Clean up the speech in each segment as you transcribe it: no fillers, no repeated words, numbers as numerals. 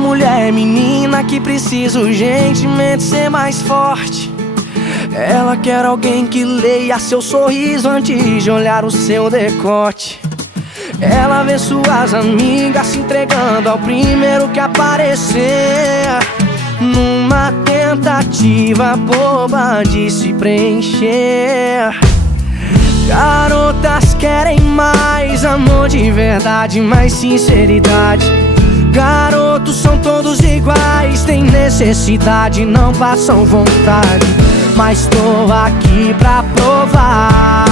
mulher, menina, que precisa urgentemente ser mais forte. Ela quer alguém que leia seu sorriso antes de olhar o seu decote. Ela vê suas amigas se entregando ao primeiro que aparecer, numa tentativa boba de se preencher. Garotas querem mais amor de verdade, mais sinceridade. Garotos são todos iguais, têm necessidade, não passam vontade. Mas tô aqui pra provar.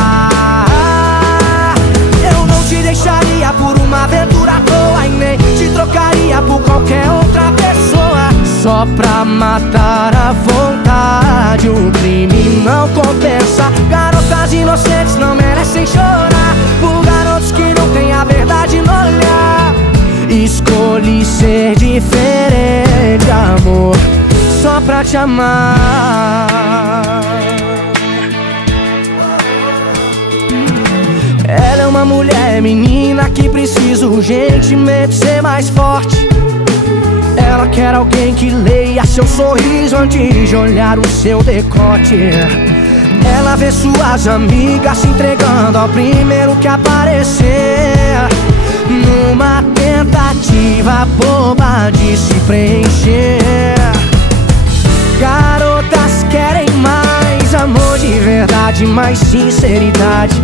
Eu não te deixaria por uma aventura à toa, e nem te trocaria por qualquer outra pessoa. Só pra matar a vontade, o crime não compensa. Garotas inocentes não merecem chorar por garotos que não têm a verdade no olhar. Escolhi ser diferente, amor, só pra te amar. Ela é uma mulher, menina, que precisa urgentemente ser mais forte. Ela quer alguém que leia seu sorriso antes de olhar o seu decote. Ela vê suas amigas se entregando ao primeiro que aparecer, numa tentativa boba de se preencher. Garotas querem mais amor de verdade, mais sinceridade.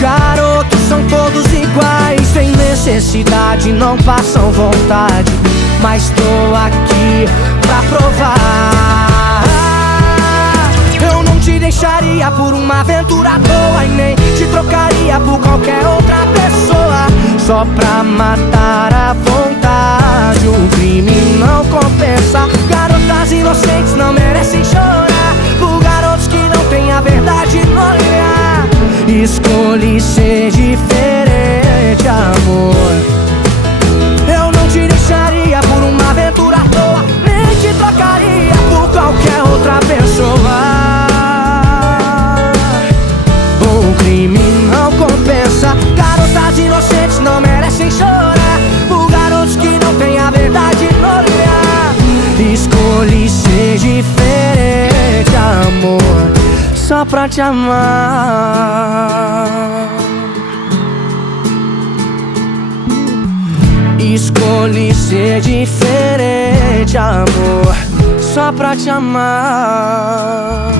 Garotos são todos iguais, têm necessidade, não passam vontade. Mas tô aqui pra provar. Eu não te deixaria por uma aventura à toa, e nem te trocaria por qualquer outra pessoa. Só pra matar a vontade, o crime não compensa. Garotas inocentes não merecem chorar por garotos que não têm a verdade no olhar. Escolhi ser diferente, amor. Eu não te deixaria por uma aventura à toa, nem te trocaria por qualquer outra pessoa. O crime não compensa. Garotas inocentes não merecem chorar por garotos que não têm a verdade no olhar. Escolhi ser diferente, amor, só pra te amar. Escolhi ser diferente, amor, só pra te amar.